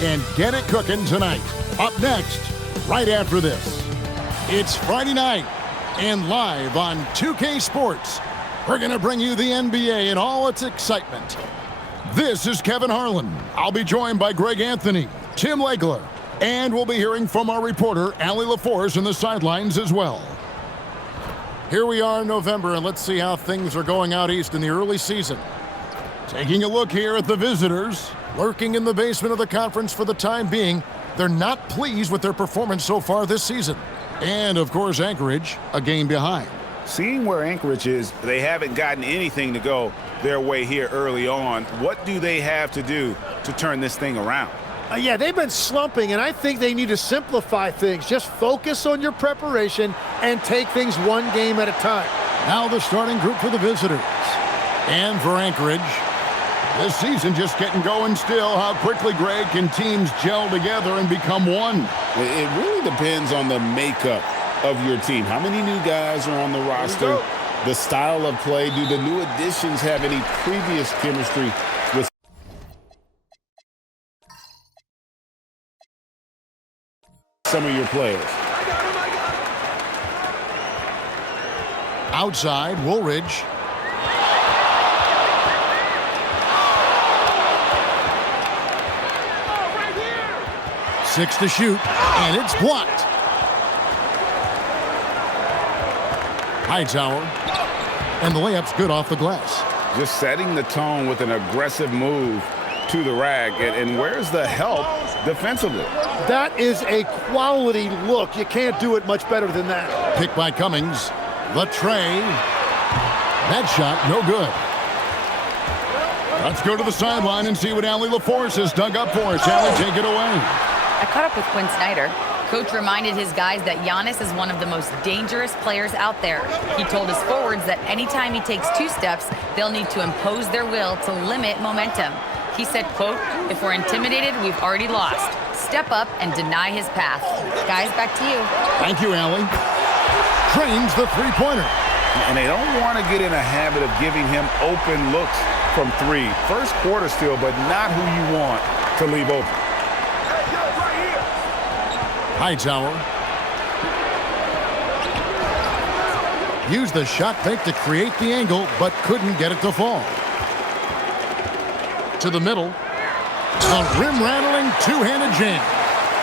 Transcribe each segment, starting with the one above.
and get it cooking tonight. Up next, right after this, it's Friday night, and live on 2K Sports, we're going to bring you the NBA in all its excitement. This is Kevin Harlan. I'll be joined by Greg Anthony, Tim Legler, and we'll be hearing from our reporter, Allie LaForce, in the sidelines as well. Here we are in November, and let's see how things are going out east in the early season. Taking a look here at the visitors, lurking in the basement of the conference for the time being. They're not pleased with their performance so far this season. And, of course, Anchorage, a game behind. Seeing where Anchorage is, they haven't gotten anything to go their way here early on. What do they have to do to turn this thing around? Yeah, they've been slumping, and I think they need to simplify things. Just focus on your preparation and take things one game at a time. Now the starting group for the visitors. And for Anchorage, this season just getting going still. How quickly, Greg, can teams gel together and become one? It really depends on the makeup of your team. How many new guys are on the roster? The style of play. Do the new additions have any previous chemistry with some of your players? Outside, Woolridge. Six to shoot, and it's blocked. Hightower, and the layup's good off the glass. Just setting the tone with an aggressive move to the rack, and where's the help defensively? That is a quality look. You can't do it much better than that. Pick by Cummings. The tray. That shot, no good. Let's go to the sideline and see what Allie LaForce has dug up for us. Allie, take it away. I caught up with Quinn Snyder. Coach reminded his guys that Giannis is one of the most dangerous players out there. He told his forwards that anytime he takes two steps, they'll need to impose their will to limit momentum. He said, quote, "If we're intimidated, we've already lost. Step up and deny his path." Guys, back to you. Thank you, Allie. Trains the three-pointer. And they don't want to get in a habit of giving him open looks from three. First quarter still, but not who you want to leave open. Hightower. Used the shot fake to create the angle, but couldn't get it to fall. To the middle. A rim-rattling two-handed jam.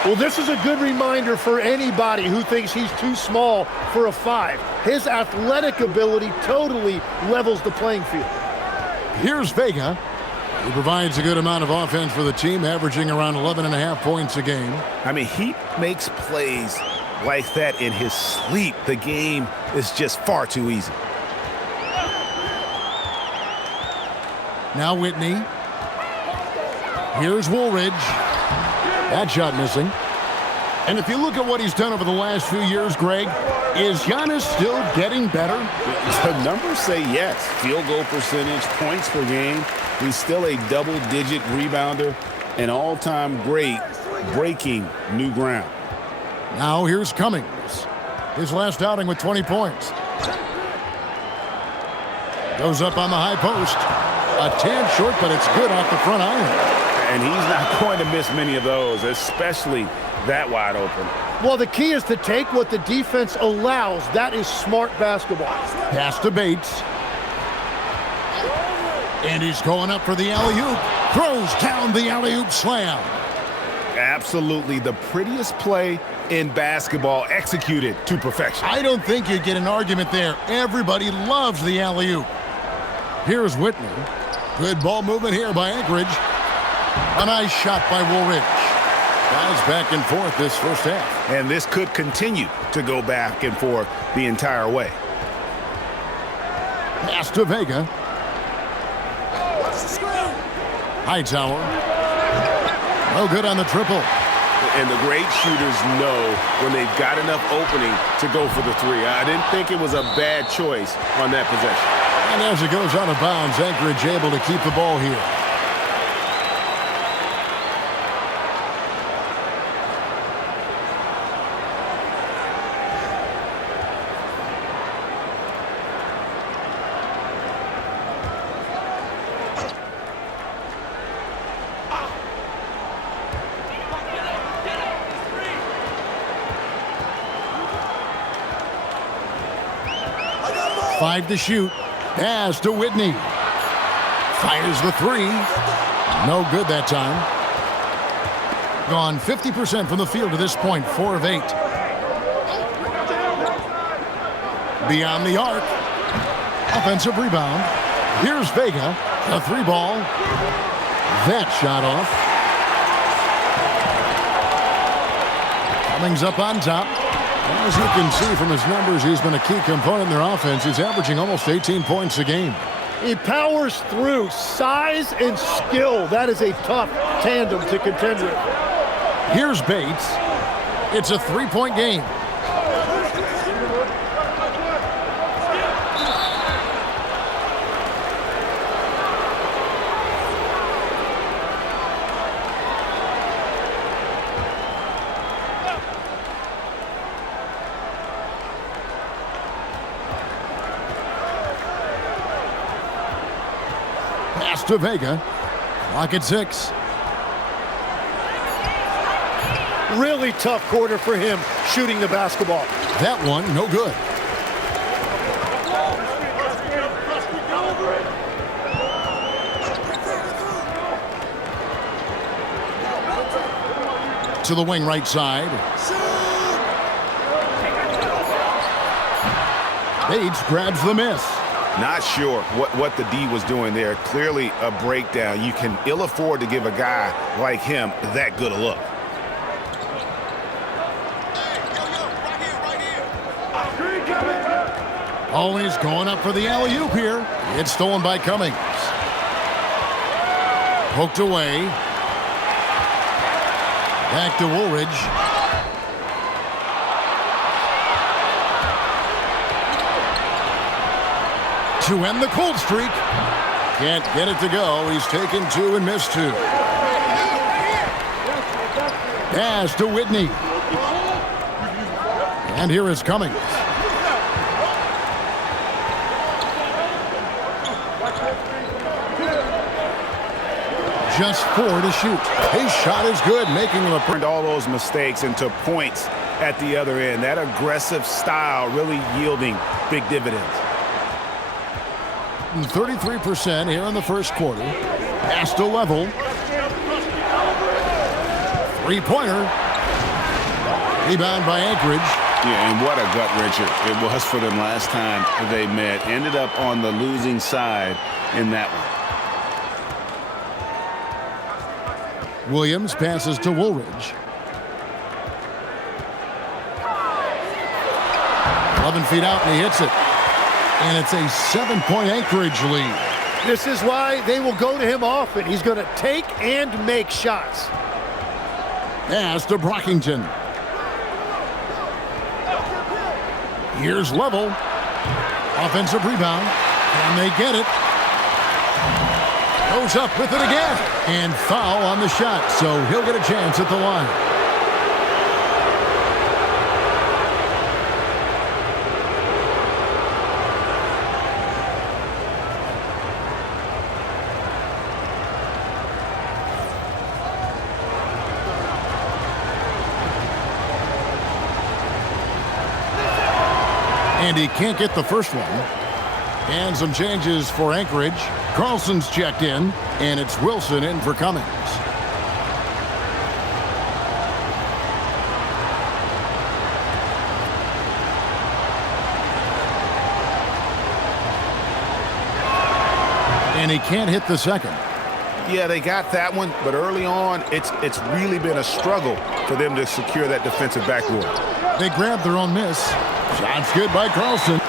Well, this is a good reminder for anybody who thinks he's too small for a five. His athletic ability totally levels the playing field. Here's Vega. He provides a good amount of offense for the team, averaging around 11.5 points a game. I mean, he makes plays like that in his sleep. The game is just far too easy. Now Whitney. Here's Woolridge. That shot missing. And if you look at what he's done over the last few years, Greg, is Giannis still getting better? The numbers say yes. Field goal percentage, points per game. He's still a double-digit rebounder, an all-time great, breaking new ground. Now here's Cummings. His last outing with 20 points. Goes up on the high post. A tad short, but it's good off the front iron. And he's not going to miss many of those, especially that wide open. Well, the key is to take what the defense allows. That is smart basketball. Pass to Bates. And he's going up for the alley-oop. Throws down the alley-oop slam. Absolutely the prettiest play in basketball, executed to perfection. I don't think you'd get an argument there. Everybody loves the alley-oop. Here's Whitney. Good ball movement here by Anchorage. A nice shot by Woolridge. Guys back and forth this first half. And this could continue to go back and forth the entire way. Pass to Vega. Hightower. No good on the triple. And the great shooters know when they've got enough opening to go for the three. I didn't think it was a bad choice on that possession. And as it goes out of bounds, Anchorage able to keep the ball here. 5 to shoot. Pass to Whitney. Fires the 3. No good that time. Gone 50% from the field to this point, 4 of 8. Beyond the arc. Offensive rebound. Here's Vega. A 3-ball. That shot off. Cummings up on top. As you can see from his numbers, he's been a key component in their offense. He's averaging almost 18 points a game. He powers through. Size and skill. That is a tough tandem to contend with. Here's Bates. It's a 3-point game. Pass to Vega. Clock at 6. Really tough quarter for him shooting the basketball. That one, no good. To the wing right side. Bates grabs the miss. Not sure what the D was doing there. Clearly a breakdown. You can ill afford to give a guy like him that good a look. Always going up for the alley-oop here. It's stolen by Cummings. Poked away. Back to Woolridge. To end the cold streak. Can't get it to go. He's taken 2 and missed 2. Pass to Whitney. And here is Cummings. Just 4 to shoot. His shot is good, making him Turned all those mistakes into points at the other end. That aggressive style really yielding big dividends. 33% here in the first quarter. Pass to level. 3-pointer. Rebound by Anchorage. Yeah, and what a gut wrencher it was for them last time they met. Ended up on the losing side in that one. Williams passes to Woolridge. 11 feet out, and he hits it. And it's a 7-point Anchorage lead. This is why they will go to him often. He's going to take and make shots. Pass to Brockington. Here's Level. Offensive rebound. And they get it. Goes up with it again. And foul on the shot, so he'll get a chance at the line. And he can't get the first one. And some changes for Anchorage. Carlson's checked in, and it's Wilson in for Cummings. And he can't hit the second. Yeah, they got that one, but early on, it's really been a struggle for them to secure that defensive backboard. They grabbed their own miss. Shot's good by Carlson.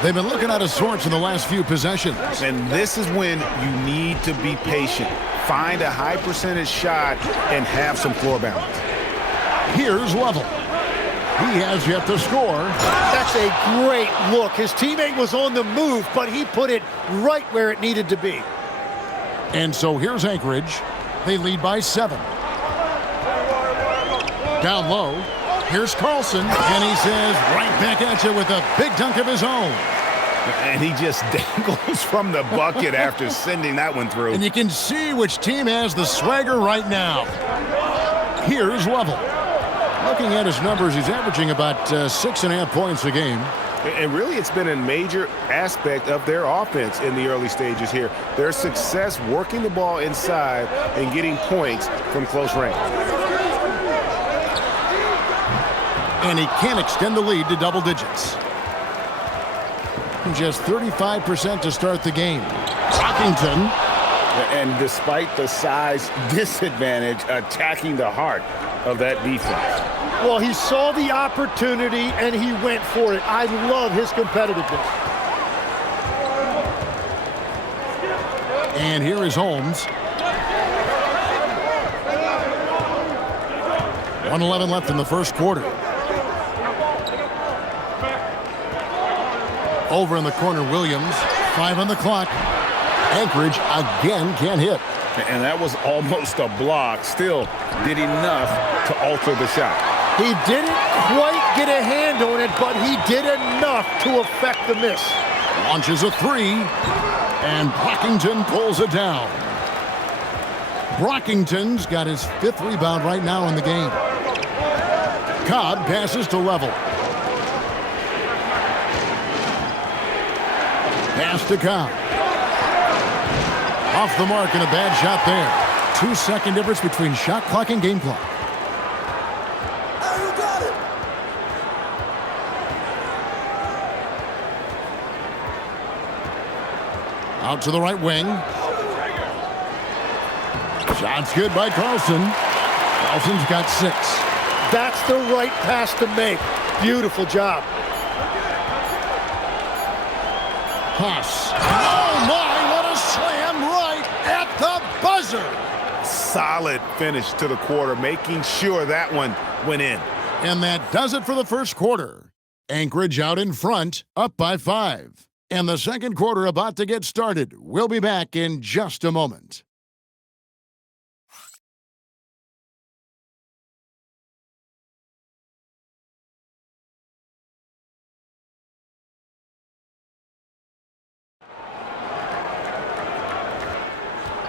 They've been looking out of sorts in the last few possessions. And this is when you need to be patient. Find a high percentage shot and have some floor balance. Here's Level. He has yet to score. That's a great look. His teammate was on the move, but he put it right where it needed to be. And so here's Anchorage. They lead by 7. Down low. Here's Carlson, and he says right back at you with a big dunk of his own. And he just dangles from the bucket after sending that one through. And you can see which team has the swagger right now. Here's Level. Looking at his numbers, he's averaging about 6.5 points a game. And really, it's been a major aspect of their offense in the early stages here. Their success working the ball inside and getting points from close range. And he can't extend the lead to double digits. Just 35% to start the game. Brockington. And despite the size disadvantage, attacking the heart of that defense. Well, he saw the opportunity and he went for it. I love his competitiveness. And here is Holmes. 1:11 left in the first quarter. Over in the corner, Williams. 5 on the clock. Anchorage again can't hit. And that was almost a block. Still did enough to alter the shot. He didn't quite get a hand on it, but he did enough to affect the miss. Launches a 3, and Brockington pulls it down. Brockington's got his 5th rebound right now in the game. Cobb passes to Level. Pass to Cobb. Off the mark and a bad shot there. 2-second difference between shot clock and game clock. Out to the right wing. Shot's good by Carlson. Carlson's got 6. That's the right pass to make. Beautiful job. Haas. Oh my, what a slam right at the buzzer. Solid finish to the quarter, making sure that one went in. And that does it for the first quarter. Anchorage out in front, up by 5. And the second quarter about to get started. We'll be back in just a moment.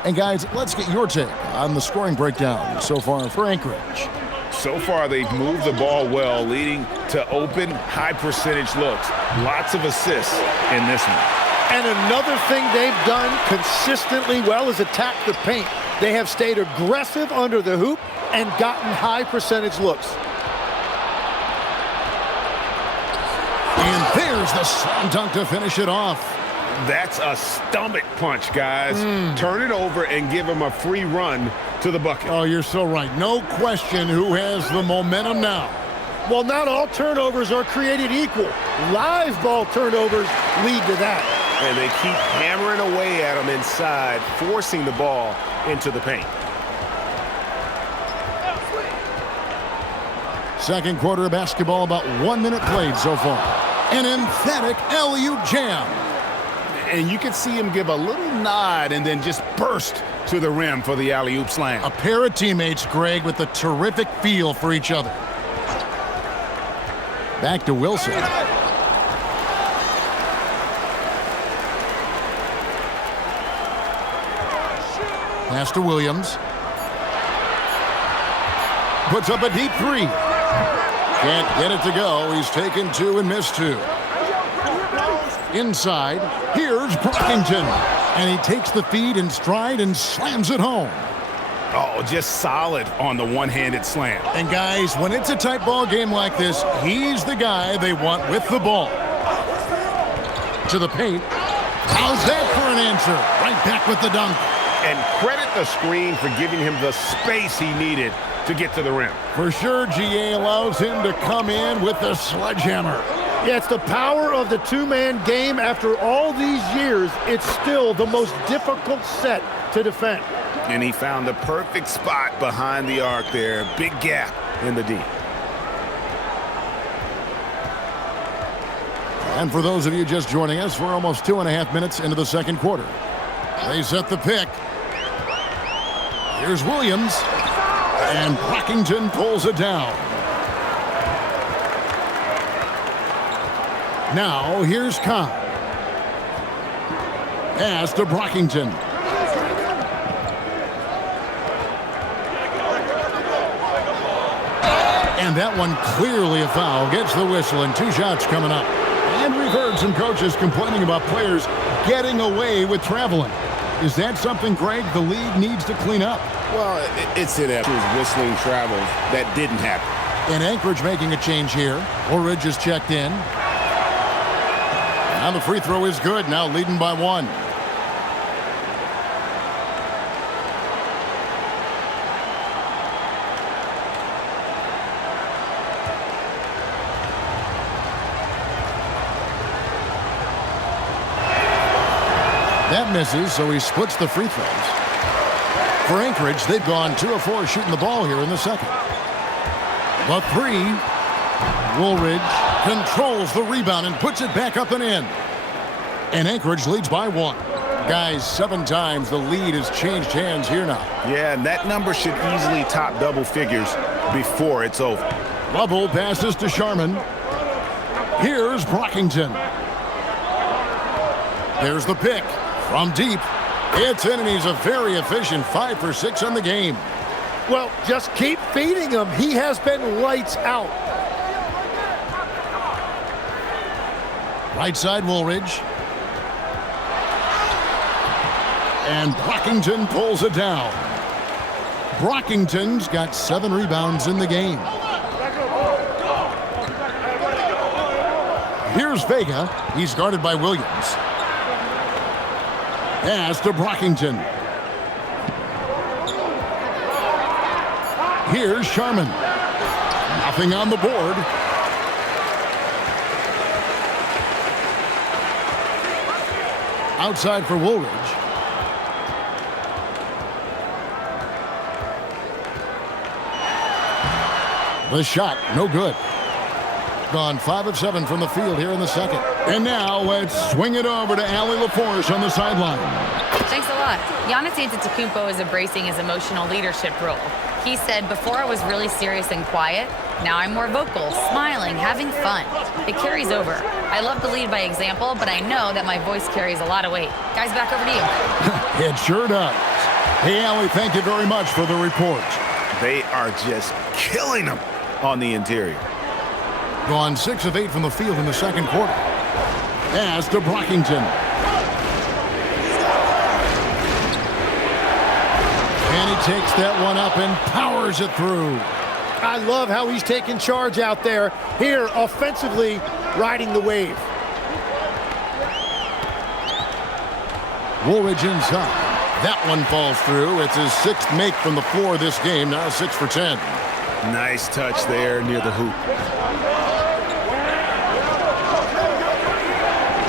And guys, let's get your take on the scoring breakdown so far for Anchorage. So far, they've moved the ball well, leading to open, high-percentage looks. Lots of assists in this one. And another thing they've done consistently well is attack the paint. They have stayed aggressive under the hoop and gotten high-percentage looks. And there's the slam dunk to finish it off. That's a stomach punch, guys. Turn it over and give him a free run to the bucket. Oh, you're so right. No question who has the momentum now. Well, not all turnovers are created equal. Live ball turnovers lead to that. And they keep hammering away at him inside, forcing the ball into the paint. Second quarter of basketball, about 1 minute played so far. An emphatic alley-oop jam. And you can see him give a little nod and then just burst to the rim for the alley-oop slam. A pair of teammates, Greg, with a terrific feel for each other. Back to Wilson. Pass to Williams. Puts up a deep 3. Can't get it to go. He's taken 2 and missed 2. Inside, here's Brockington. And he takes the feed in stride and slams it home. Oh, just solid on the one-handed slam. And guys, when it's a tight ball game like this, he's the guy they want with the ball. To the paint. How's that for an answer? Right back with the dunk. And credit the screen for giving him the space he needed to get to the rim. For sure, GA allows him to come in with the sledgehammer. Yeah, it's the power of the two-man game. After all these years, it's still the most difficult set to defend. And he found the perfect spot behind the arc there. Big gap in the D. And for those of you just joining us, we're almost 2.5 minutes into the second quarter. They set the pick. Here's Williams. And Brockington pulls it down. Now, here's Cobb. Pass to Brockington. And that one clearly a foul. Gets the whistle, and 2 shots coming up. And Heard some coaches complaining about players getting away with traveling. Is that something, Greg, the league needs to clean up? Well, it's inevitable. Whistling travels. That didn't happen. And Anchorage making a change here. Woolridge is checked in. And the free throw is good, now leading by 1. That misses, so he splits the free throws. For Anchorage, they've gone 2 of 4 shooting the ball here in the second. The 3. Woolridge controls the rebound and puts it back up and in. And Anchorage leads by 1. Guys, 7 times the lead has changed hands here now. Yeah, and that number should easily top double figures before it's over. Lovell passes to Sharman. Here's Brockington. There's the pick. From deep, it's in, and he's a very efficient 5 for 6 on the game. Well, just keep feeding him. He has been lights out. Right side, Woolridge. And Brockington pulls it down. Brockington's got 7 rebounds in the game. Here's Vega. He's guarded by Williams. Pass to Brockington. Here's Sharman. Nothing on the board. Outside for Woolridge. The shot, no good. Gone 5 of 7 from the field here in the second. And now let's swing it over to Allie LaForce on the sideline. Thanks a lot. Giannis Antetokounmpo is embracing his emotional leadership role. He said, before I was really serious and quiet, now I'm more vocal, smiling, having fun. It carries over. I love to lead by example, but I know that my voice carries a lot of weight. Guys, back over to you. It sure does. Hey, Allie, thank you very much for the report. They are just killing them on the interior. Gone 6 of 8 from the field in the second quarter. Pass to Brockington. And he takes that one up and powers it through. I love how he's taking charge out there. Here, offensively, riding the wave. Woolridge inside. That one falls through. It's his 6th make from the floor this game. Now 6 for 10. Nice touch there near the hoop.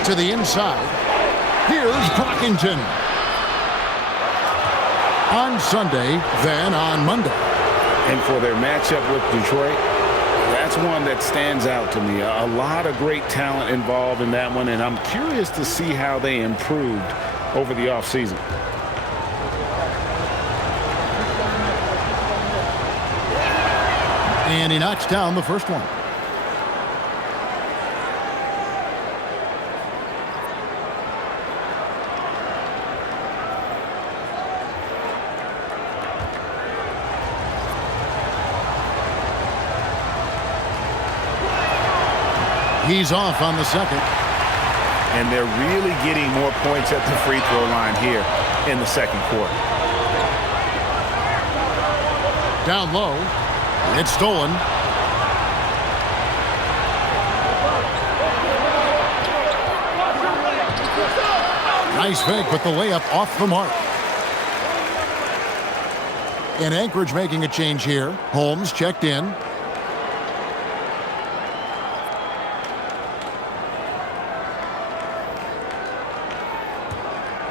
To the inside. Here's Brockington. On Sunday, then on Monday. And for their matchup with Detroit, that's one that stands out to me. A lot of great talent involved in that one, and I'm curious to see how they improved over the offseason. And he knocks down the first one. He's off on the second. And they're really getting more points at the free throw line here in the second quarter. Down low. It's stolen. Nice fake, but the layup off the mark. And Anchorage making a change here. Holmes checked in.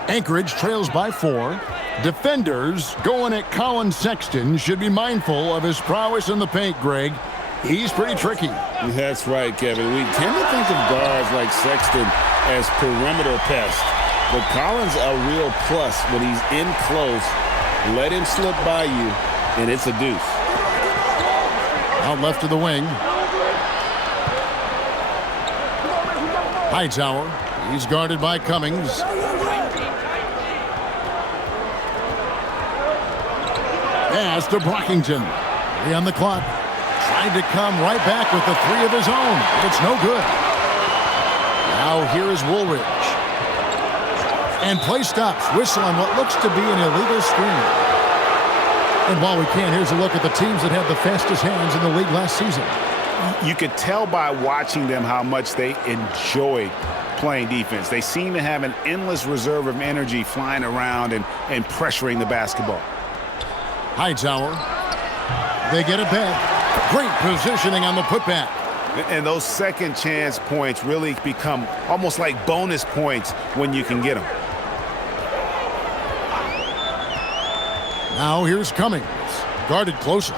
Anchorage trails by 4. Defenders going at Colin Sexton should be mindful of his prowess in the paint, Greg. He's pretty tricky. That's right, Kevin. We tend to think of guards like Sexton as perimeter pests. But Collins a real plus when he's in close. Let him slip by you, and it's a deuce. Out left of the wing. Hightower. He's guarded by Cummings. Pass to Brockington. 3 on the clock. Trying to come right back with the 3 of his own. It's no good. Now here is Woolridge. And play stops. Whistle on what looks to be an illegal screen. And while we can, here's a look at the teams that had the fastest hands in the league last season. You could tell by watching them how much they enjoy playing defense. They seem to have an endless reserve of energy flying around and pressuring the basketball. Hightower. They get it back. Great positioning on the putback. And those second chance points really become almost like bonus points when you can get them. Now here's Cummings. Guarded closely.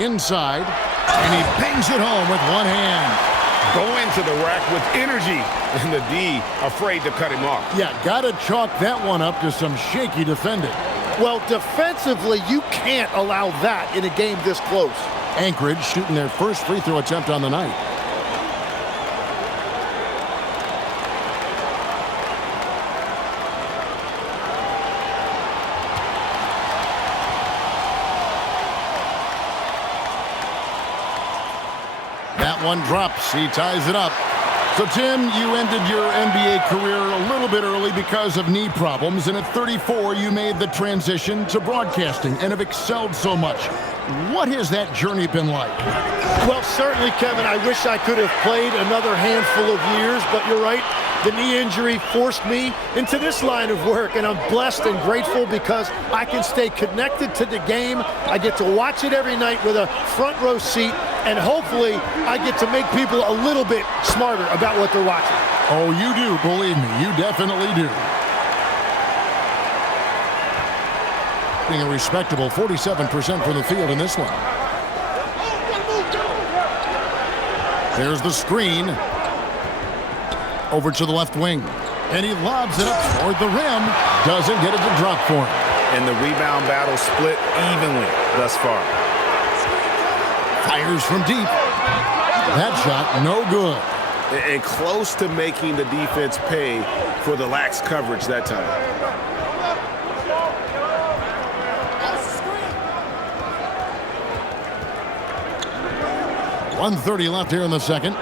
Inside. And he bangs it home with one hand. Going to the rack with energy. And the D afraid to cut him off. Yeah, got to chalk that one up to some shaky defending. Well, defensively, you can't allow that in a game this close. Anchorage shooting their first free throw attempt on the night. That one drops. He ties it up. So, Tim, you ended your NBA career a little bit early because of knee problems, and at 34, you made the transition to broadcasting and have excelled so much. What has that journey been like? Well, certainly, Kevin, I wish I could have played another handful of years, but you're right. The knee injury forced me into this line of work, and I'm blessed and grateful because I can stay connected to the game. I get to watch it every night with a front row seat, and hopefully I get to make people a little bit smarter about what they're watching. Oh, you do, believe me. You definitely do. Being a respectable 47% from the field in this one. There's the screen. Over to the left wing. And he lobs it up toward the rim. Doesn't get it to drop for him. And the rebound battle split evenly thus far. Fires from deep. That shot, no good. And close to making the defense pay for the lax coverage that time. 1:30 left here in the second.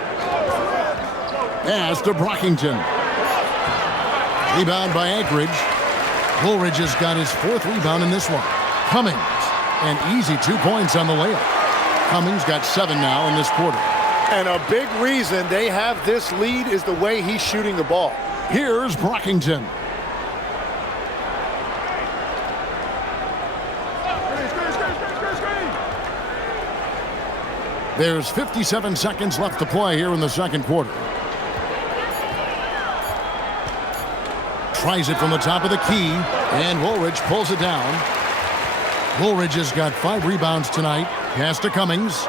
Pass to Brockington. Rebound by Anchorage. Woolridge has got his fourth rebound in this one. Cummings, an easy 2 points on the layup. Cummings got 7 now in this quarter. And a big reason they have this lead is the way he's shooting the ball. Here's Brockington. There's 57 seconds left to play here in the second quarter. Tries it from the top of the key, and Woolridge pulls it down. Woolridge has got 5 rebounds tonight. Pass to Cummings.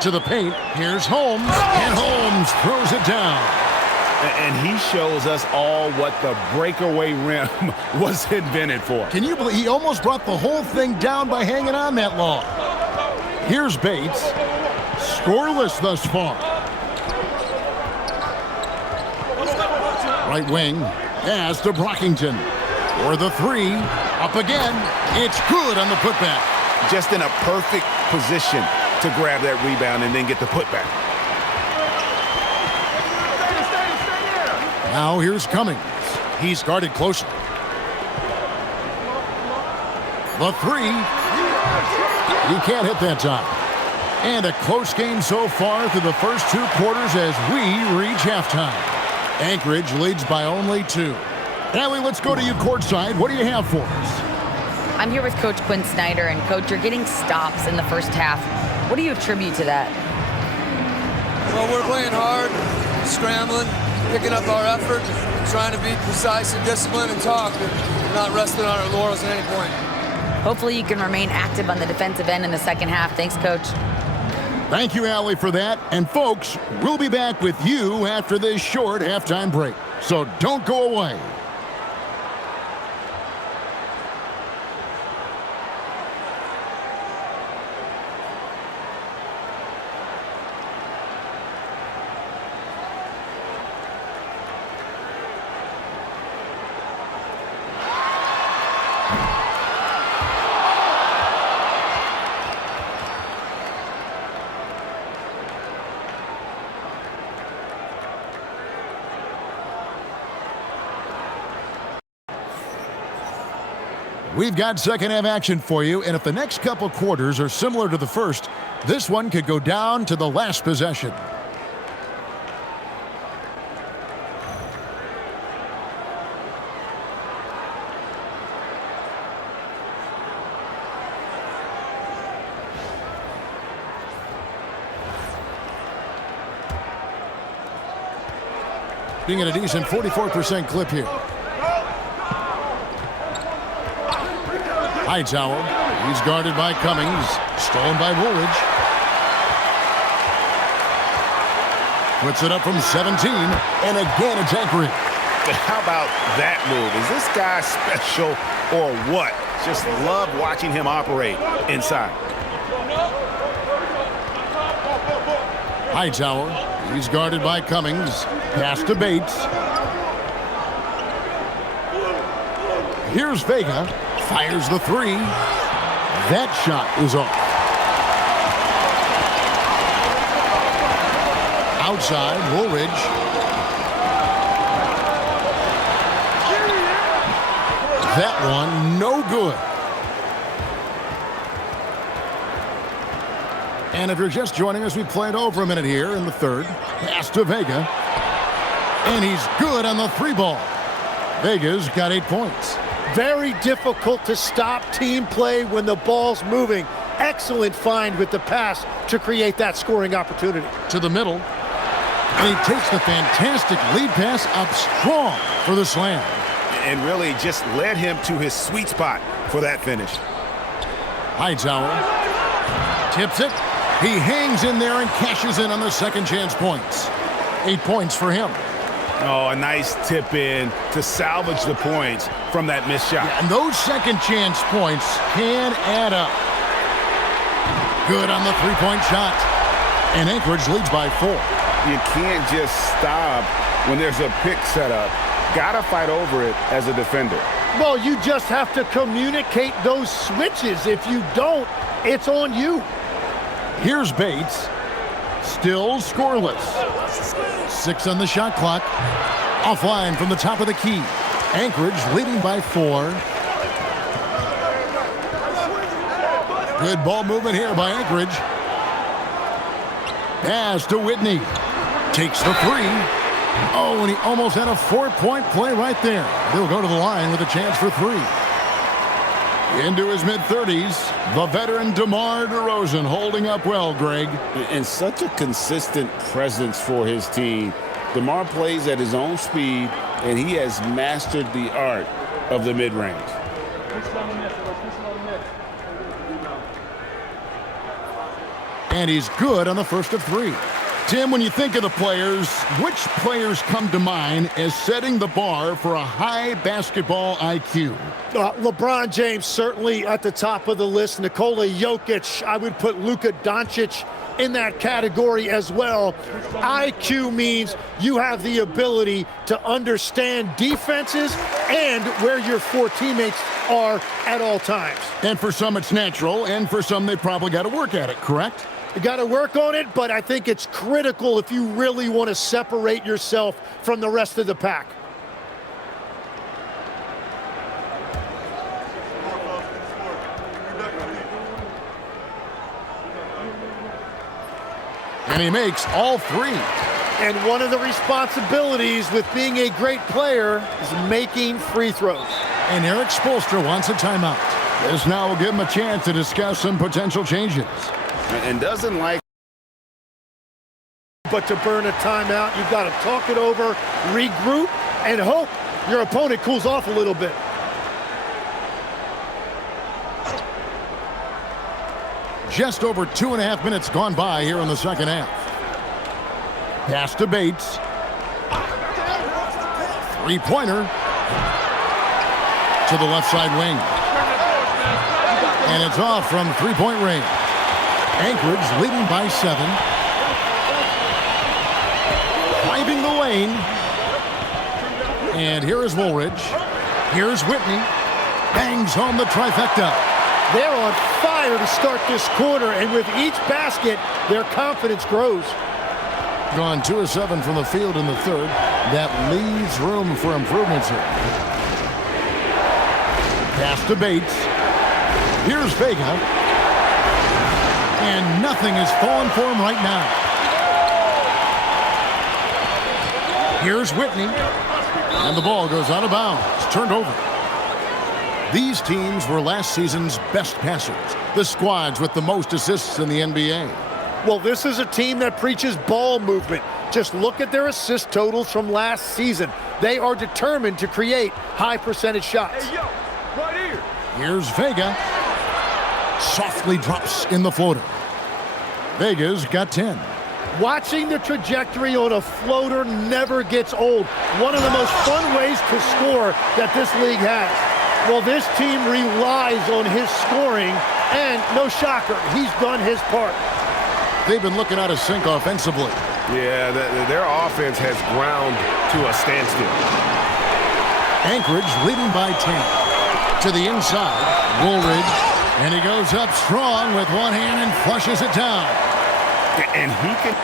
To the paint. Here's Holmes, and Holmes throws it down. And he shows us all what the breakaway rim was invented for. Can you believe he almost brought the whole thing down by hanging on that long? Here's Bates. Scoreless thus far. Right wing. Pass to Brockington. For the 3. Up again. It's good on the putback. Just in a perfect position to grab that rebound and then get the putback. Now here's Cummings. He's guarded closely. The 3. He can't hit that time. And a close game so far through the first 2 quarters as we reach halftime. Anchorage leads by only 2. Allie, let's go to you courtside. What do you have for us? I'm here with Coach Quinn Snyder, and Coach, you're getting stops in the first half. What do you attribute to that? Well, we're playing hard, scrambling, picking up our effort, trying to be precise and disciplined and talk, and not resting on our laurels at any point. Hopefully you can remain active on the defensive end in the second half. Thanks, Coach. Thank you, Allie, for that. And, folks, we'll be back with you after this short halftime break. So don't go away. We've got second half action for you, and if the next couple quarters are similar to the first, this one could go down to the last possession. Being at a decent 44% clip here. Hightower, he's guarded by Cummings, stolen by Woolridge. Puts it up from 17, and again it's Anchorage. How about that move? Is this guy special or what? Just love watching him operate inside. Hightower, he's guarded by Cummings. Pass to Bates. Here's Vega. Fires the three. That shot is off. Outside, Woolridge. That one, no good. And if you're just joining us, we played over a minute here in the third. Pass to Vega. And he's good on the three ball. Vega's got 8 points. Very difficult to stop team play when the ball's moving. Excellent find with the pass to create that scoring opportunity. To the middle. And he takes the fantastic lead pass up strong for the slam. And really just led him to his sweet spot for that finish. Hightower tips it. He hangs in there and cashes in on the second chance points. 8 points for him. Oh, a nice tip in to salvage the points from that missed shot. Yeah, and those second chance points can add up. Good on the three-point shot. And Anchorage leads by 4. You can't just stop when there's a pick set up. Gotta fight over it as a defender. Well, you just have to communicate those switches. If you don't, it's on you. Here's Bates. Still scoreless. 6 on the shot clock. Offline from the top of the key. Anchorage leading by 4. Good ball movement here by Anchorage. Pass to Whitney. Takes the three. Oh, and he almost had a 4-point play right there. They'll go to the line with a chance for 3. Into his mid-30s, the veteran DeMar DeRozan holding up well, Greg. And such a consistent presence for his team. DeMar plays at his own speed, and he has mastered the art of the mid-range. And he's good on the first of 3. Tim, when you think of the players, which players come to mind as setting the bar for a high basketball IQ? LeBron James certainly at the top of the list. Nikola Jokic, I would put Luka Doncic in that category as well. IQ means you have the ability to understand defenses and where your 4 teammates are at all times. And for some it's natural, and for some they probably got to work at it, correct? You got to work on it, but I think it's critical if you really want to separate yourself from the rest of the pack. And he makes all 3. And one of the responsibilities with being a great player is making free throws. And Eric Spoelstra wants a timeout. This now will give him a chance to discuss some potential changes. And doesn't like. But to burn a timeout, you've got to talk it over, regroup, and hope your opponent cools off a little bit. Just over 2.5 minutes gone by here in the second half. Pass to Bates. Three-pointer to the left side wing. And it's off from three-point range. Anchorage leading by 7. Driving the lane. And here is Woolridge. Here's Whitney. Bangs home the trifecta. They're on fire to start this quarter, and with each basket, their confidence grows. Gone 2 of 7 from the field in the third. That leaves room for improvements here. Pass to Bates. Here's Vega. And nothing is falling for him right now. Here's Whitney. And the ball goes out of bounds. It's turned over. These teams were last season's best passers. The squads with the most assists in the NBA. Well, this is a team that preaches ball movement. Just look at their assist totals from last season. They are determined to create high percentage shots. Hey, yo, right here. Here's Vega. Softly drops in the floater. Vega's got 10. Watching the trajectory on a floater never gets old. One of the most fun ways to score that this league has. Well, this team relies on his scoring, and no shocker, he's done his part. They've been looking out of sync offensively. Yeah, their offense has ground to a standstill. Anchorage leading by 10. To the inside, Woolridge, and he goes up strong with one hand and flushes it down. And he can...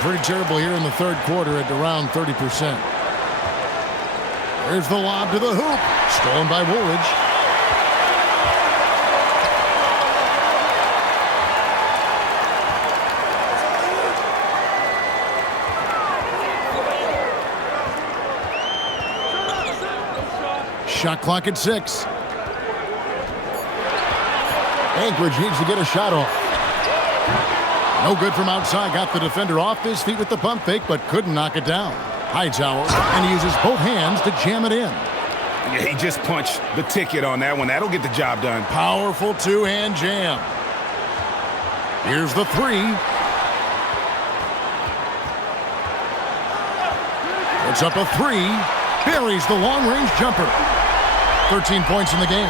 Pretty terrible here in the third quarter at around 30%. There's the lob to the hoop. Stolen by Woolridge. Shot clock at 6. Anchorage needs to get a shot off. No good from outside. Got the defender off his feet with the pump fake, but couldn't knock it down. Hightower, and he uses both hands to jam it in. Yeah, he just punched the ticket on that one. That'll get the job done. Powerful two-hand jam. Here's the 3. Puts up a 3. Buries the long-range jumper. 13 points in the game.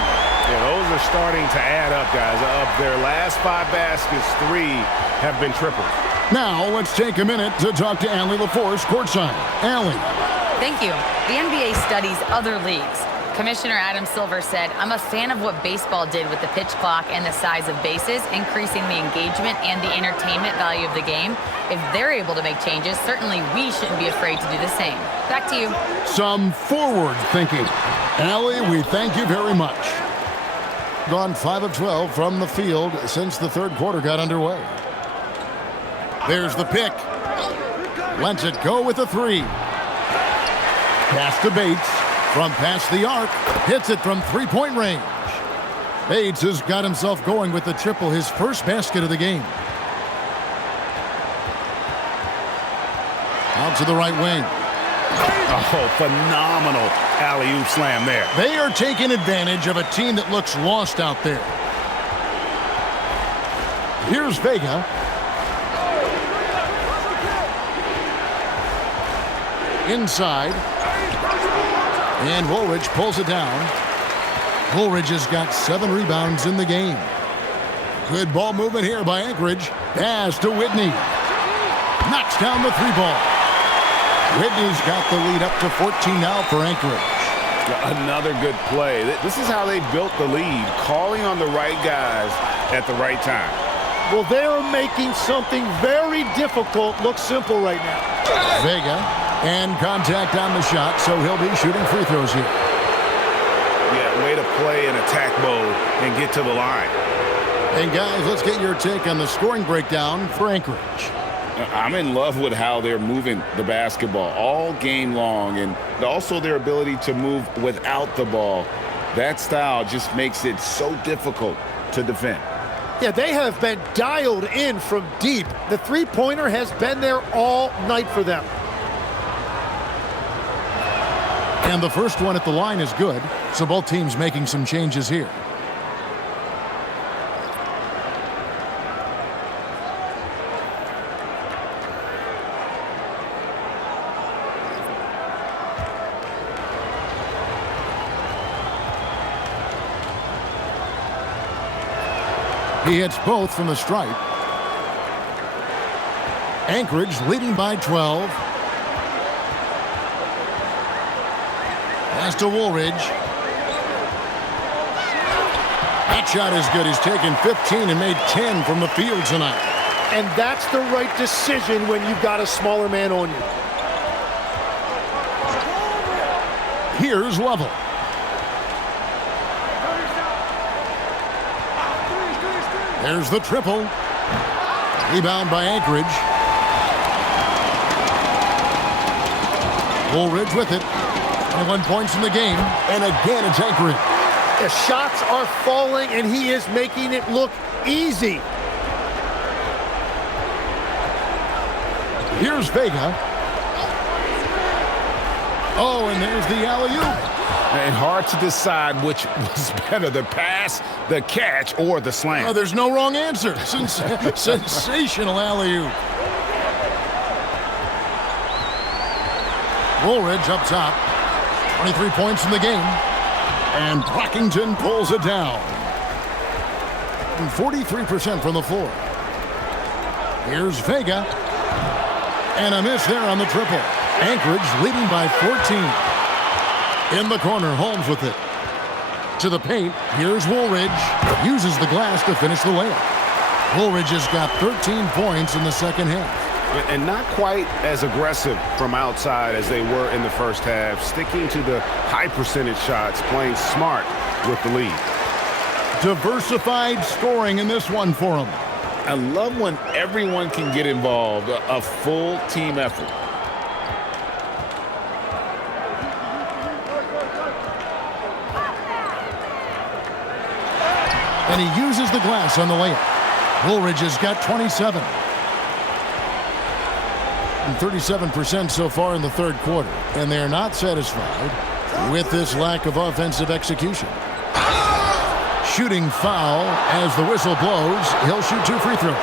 Yeah, those are starting to add up, guys. Of their last 5 baskets, 3 have been triples. Now, let's take a minute to talk to Allie LaForce courtside. Allie. Thank you. The NBA studies other leagues. Commissioner Adam Silver said, "I'm a fan of what baseball did with the pitch clock and the size of bases, increasing the engagement and the entertainment value of the game. If they're able to make changes, certainly we shouldn't be afraid to do the same." Back to you. Some forward thinking. Allie, we thank you very much. Gone 5 of 12 from the field since the third quarter got underway. There's the pick. Lets it go with a 3. Pass to Bates. From past the arc. Hits it from three-point range. Bates has got himself going with the triple, his first basket of the game. Out to the right wing. Oh, phenomenal alley-oop slam there. They are taking advantage of a team that looks lost out there. Here's Vega. Inside. And Woolridge pulls it down. Woolridge has got 7 rebounds in the game. Good ball movement here by Anchorage. Pass to Whitney. Knocks down the 3-ball. Whitney's got the lead up to 14 now for Anchorage. Another good play. This is how they built the lead, calling on the right guys at the right time. Well, they're making something very difficult look simple right now. Vega, and contact on the shot, so he'll be shooting free throws here. Yeah, way to play in attack mode and get to the line. And guys, let's get your take on the scoring breakdown for Anchorage. I'm in love with how they're moving the basketball all game long, and also their ability to move without the ball. That style just makes it so difficult to defend. Yeah, they have been dialed in from deep. The three-pointer has been there all night for them. And the first one at the line is good, so both teams making some changes here. He hits both from the stripe. Anchorage leading by 12. Pass to Woolridge. That shot is good. He's taken 15 and made 10 from the field tonight. And that's the right decision when you've got a smaller man on you. Here's Level. There's the triple. Rebound by Anchorage. Woolridge with it. 21 points in the game. And again, it's Anchorage. The shots are falling, and he is making it look easy. Here's Vega. Oh, and there's the alley-oop. And hard to decide which was better, the pass, the catch, or the slam. Oh, there's no wrong answer. Sensational alley-oop. Woolridge up top. 23 points in the game. And Brockington pulls it down. 43% from the floor. Here's Vega. And a miss there on the triple. Anchorage leading by 14. In the corner, Holmes with it. To the paint, here's Woolridge. Uses the glass to finish the layup. Woolridge has got 13 points in the second half. And not quite as aggressive from outside as they were in the first half. Sticking to the high percentage shots, playing smart with the lead. Diversified scoring in this one for him. I love when everyone can get involved, a full team effort. And he uses the glass on the layup. Woolridge has got 27. And 37% so far in the third quarter. And they're not satisfied with this lack of offensive execution. Shooting foul as the whistle blows. He'll shoot 2 free throws.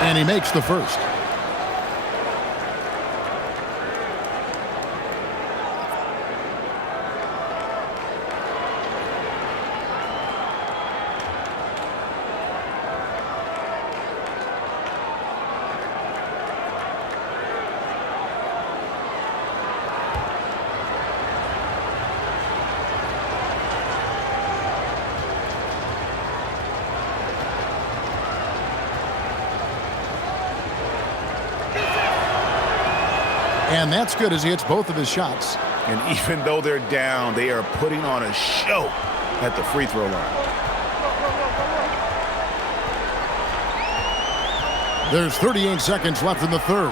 And he makes the first. And that's good as he hits both of his shots. And even though they're down, they are putting on a show at the free throw line. There's 38 seconds left in the third.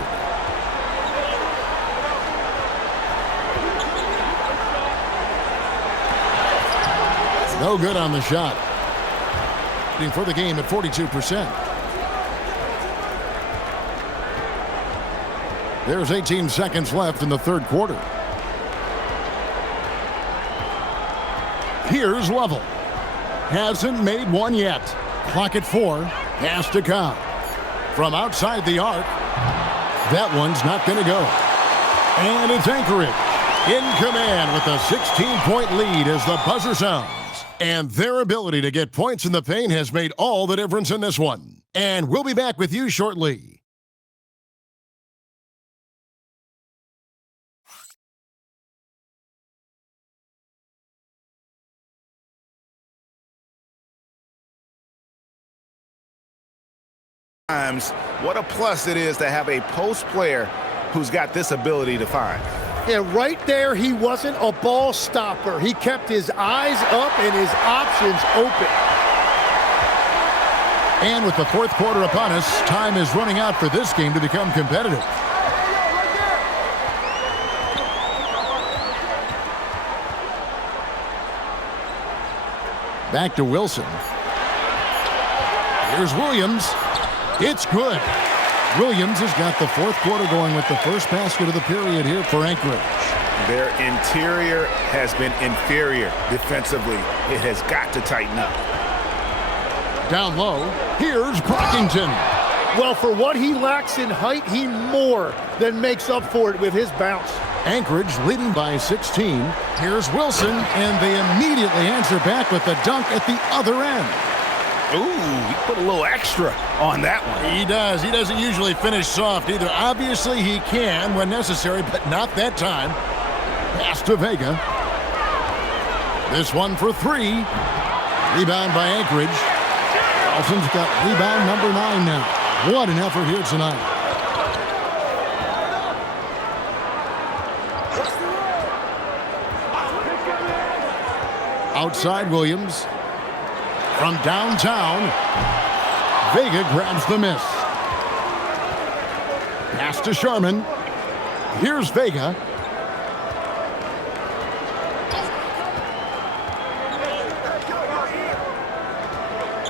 No good on the shot. For the game at 42%. There's 18 seconds left in the third quarter. Here's Level. Hasn't made one yet. Clock at 4. Pass to Cobb. From outside the arc. That one's not going to go. And it's Anchorage in command with a 16-point lead as the buzzer sounds. And their ability to get points in the paint has made all the difference in this one. And we'll be back with you shortly. What a plus it is to have a post player who's got this ability to find. Yeah, right there, he wasn't a ball stopper. He kept his eyes up and his options open. And with the fourth quarter upon us, time is running out for this game to become competitive. Back to Wilson. Here's Williams. It's good. Williams has got the fourth quarter going with the first basket of the period here for Anchorage. Their interior has been inferior defensively. It has got to tighten up. Down low, here's Brockington. Well, for what he lacks in height, he more than makes up for it with his bounce. Anchorage leading by 16. Here's Wilson, and they immediately answer back with the dunk at the other end. Ooh, he put a little extra on that one. He does. He doesn't usually finish soft either. Obviously, he can when necessary, but not that time. Pass to Vega. This one for three. Rebound by Anchorage. Wilson's got rebound number 9 now. What an effort here tonight. Outside Williams. From downtown, Vega grabs the miss. Pass to Sharman. Here's Vega.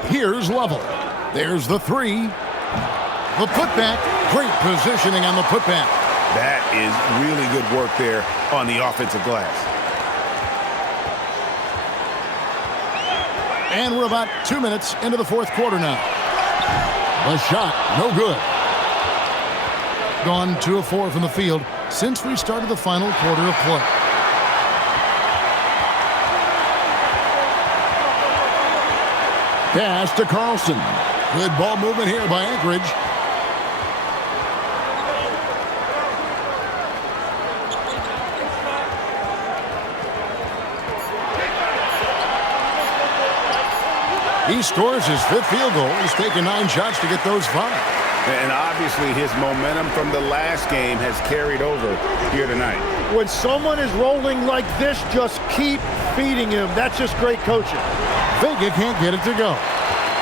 Here's Lovell. There's the three. The putback. Great positioning on the putback. That is really good work there on the offensive glass. And we're about 2 minutes into the fourth quarter now. The shot, no good. Gone 2 of 4 from the field since we started the final quarter of play. Pass to Carlson. Good ball movement here by Anchorage. He scores his 5th field goal. He's taken 9 shots to get those 5. And obviously his momentum from the last game has carried over here tonight. When someone is rolling like this, just keep feeding him. That's just great coaching. Vega can't get it to go.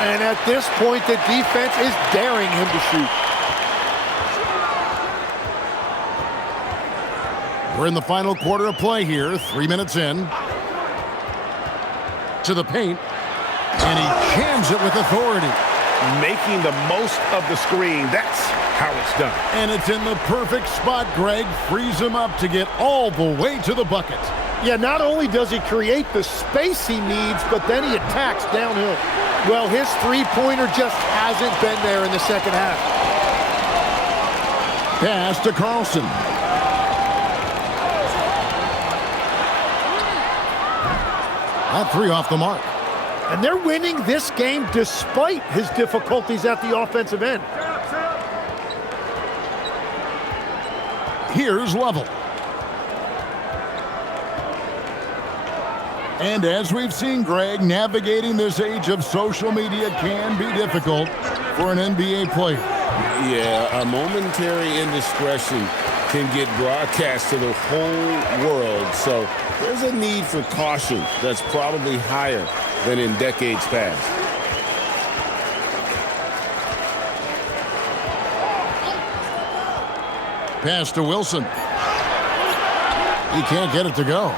And at this point, the defense is daring him to shoot. We're in the final quarter of play here. 3 minutes in. To the paint. And he jams it with authority. Making the most of the screen. That's how it's done. And it's in the perfect spot, Greg. Frees him up to get all the way to the bucket. Yeah, not only does he create the space he needs, but then he attacks downhill. Well, his three-pointer just hasn't been there in the second half. Pass to Carlson. That 3 off the mark. And they're winning this game despite his difficulties at the offensive end. Here's Lovell. And as we've seen, Greg, navigating this age of social media can be difficult for an NBA player. Yeah, a momentary indiscretion can get broadcast to the whole world. So there's a need for caution that's probably higher than in decades past. Pass to Wilson. He can't get it to go.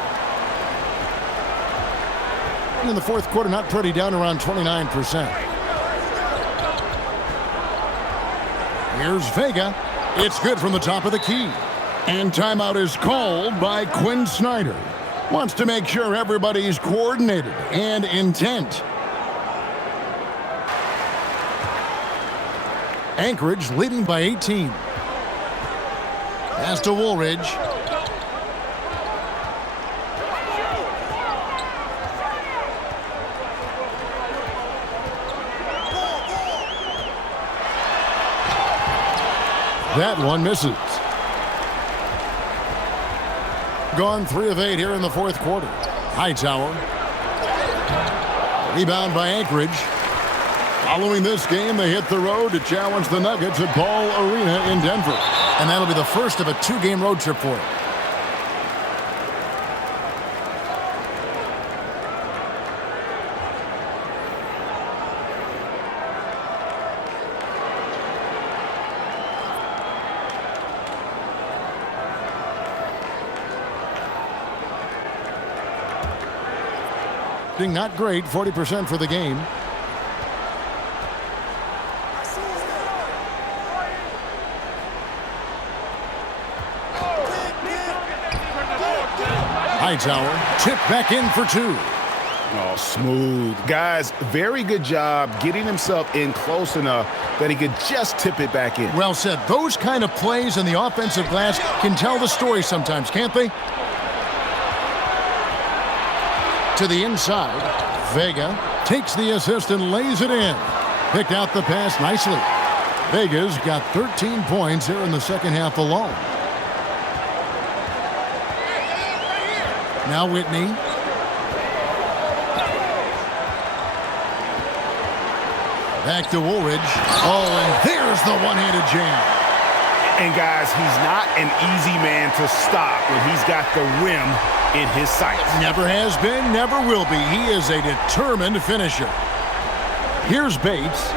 In the fourth quarter, not pretty, down around 29%. Here's Vega. It's good from the top of the key. And timeout is called by Quinn Snyder. Wants to make sure everybody's coordinated and intent. Anchorage leading by 18. Pass to Woolridge. That one misses. Gone 3 of 8 here in the fourth quarter. Hightower. Rebound by Anchorage. Following this game, they hit the road to challenge the Nuggets at Ball Arena in Denver. And that'll be the first of a 2-game road trip for them. Not great, 40% for the game. Hightower tipped back in for 2. Oh, smooth. Guys, very good job getting himself in close enough that he could just tip it back in. Well said. Those kind of plays in the offensive glass can tell the story sometimes, can't they? To the inside, Vega takes the assist and lays it in. Picked out the pass nicely. Vega's got 13 points here in the second half alone. Now Whitney. Back to Woolridge. Oh, and there's the one-handed jam. And guys, he's not an easy man to stop when he's got the rim in his sights. Never has been, never will be. He is a determined finisher. Here's Bates.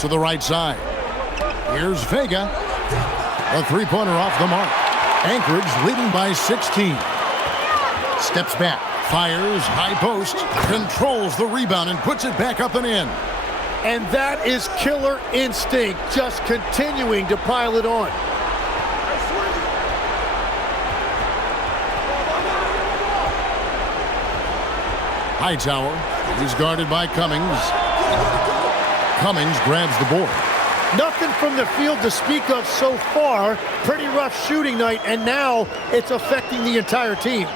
To the right side. Here's Vega. A three-pointer off the mark. Anchorage leading by 16. Steps back. Fires, high post, controls the rebound and puts it back up and in. And that is killer instinct, just continuing to pile it on. Hightower, he's guarded by Cummings. Cummings grabs the board. Nothing from the field to speak of so far. Pretty rough shooting night, and now it's affecting the entire team.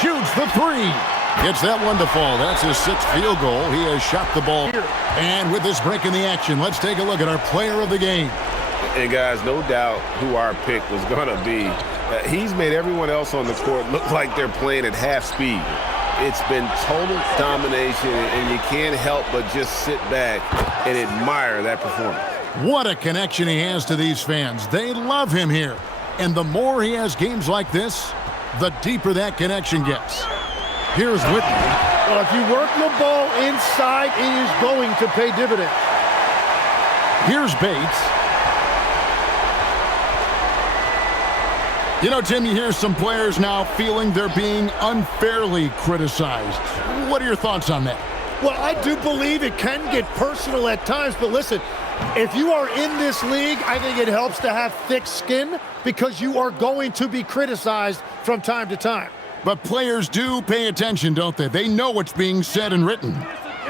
Shoots the three. Gets that one to fall. That's his sixth field goal. He has shot the ball. And with this break in the action, let's take a look at our player of the game. And guys, no doubt who our pick was going to be. He's made everyone else on the court look like they're playing at half speed. It's been total domination, and you can't help but just sit back and admire that performance. What a connection he has to these fans. They love him here. And the more he has games like this, the deeper that connection gets. Here's Whitney. Well, if you work the ball inside, it is going to pay dividends. Here's Bates. You know, Tim, you hear some players now feeling they're being unfairly criticized. What are your thoughts on that? Well, I do believe it can get personal at times, but listen, if you are in this league, I think it helps to have thick skin because you are going to be criticized from time to time. But players do pay attention, don't they? They know what's being said and written.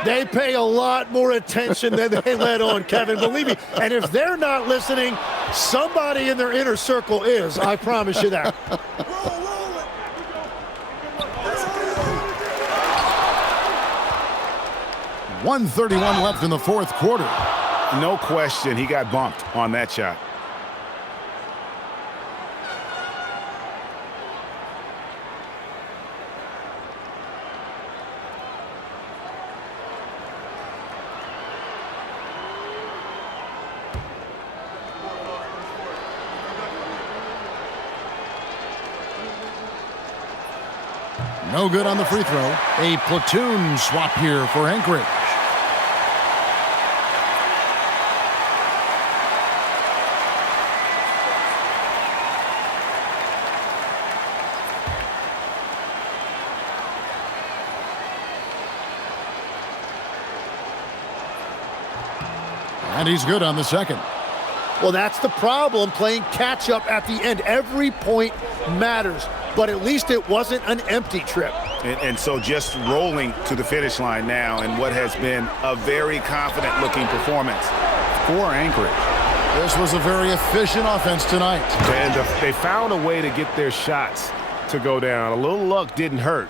They pay a lot more attention than they let on, Kevin, believe me. And if they're not listening, somebody in their inner circle is. I promise you that. 1:31 left in the fourth quarter. No question, he got bumped on that shot. No good on the free throw. A platoon swap here for Anchorage. And he's good on the second. Well, that's the problem, playing catch-up at the end. Every point matters, but at least it wasn't an empty trip. And so just rolling to the finish line now in what has been a very confident-looking performance for Anchorage. This was a very efficient offense tonight. And they found a way to get their shots to go down. A little luck didn't hurt.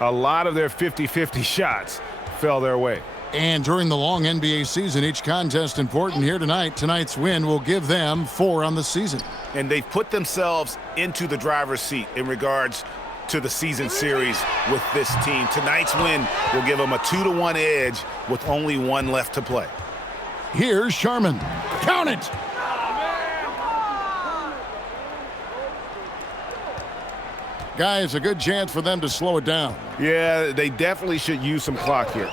A lot of their 50-50 shots fell their way. And during the long NBA season, each contest important here tonight. Tonight's win will give them 4 on the season. And they've put themselves into the driver's seat in regards to the season series with this team. Tonight's win will give them a 2-1 edge with only 1 left to play. Here's Sharman. Count it! Guys, a good chance for them to slow it down. Yeah, they definitely should use some clock here.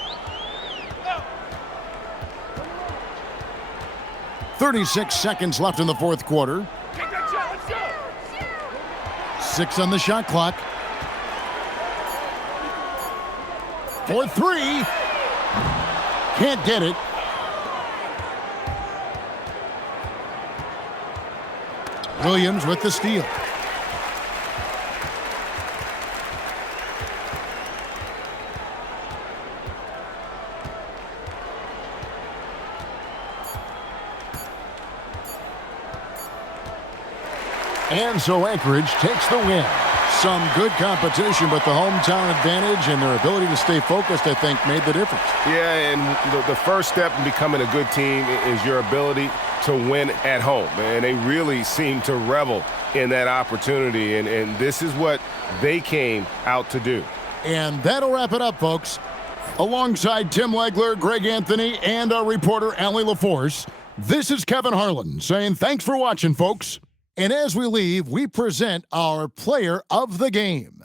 36 seconds left in the fourth quarter. 6 on the shot clock. For 3. Can't get it. Williams with the steal. And so Anchorage takes the win. Some good competition, but the hometown advantage and their ability to stay focused, I think, made the difference. Yeah, and the first step in becoming a good team is your ability to win at home. And they really seem to revel in that opportunity, and this is what they came out to do. And that'll wrap it up, folks. Alongside Tim Legler, Greg Anthony, and our reporter, Allie LaForce, this is Kevin Harlan saying thanks for watching, folks. And as we leave, we present our player of the game.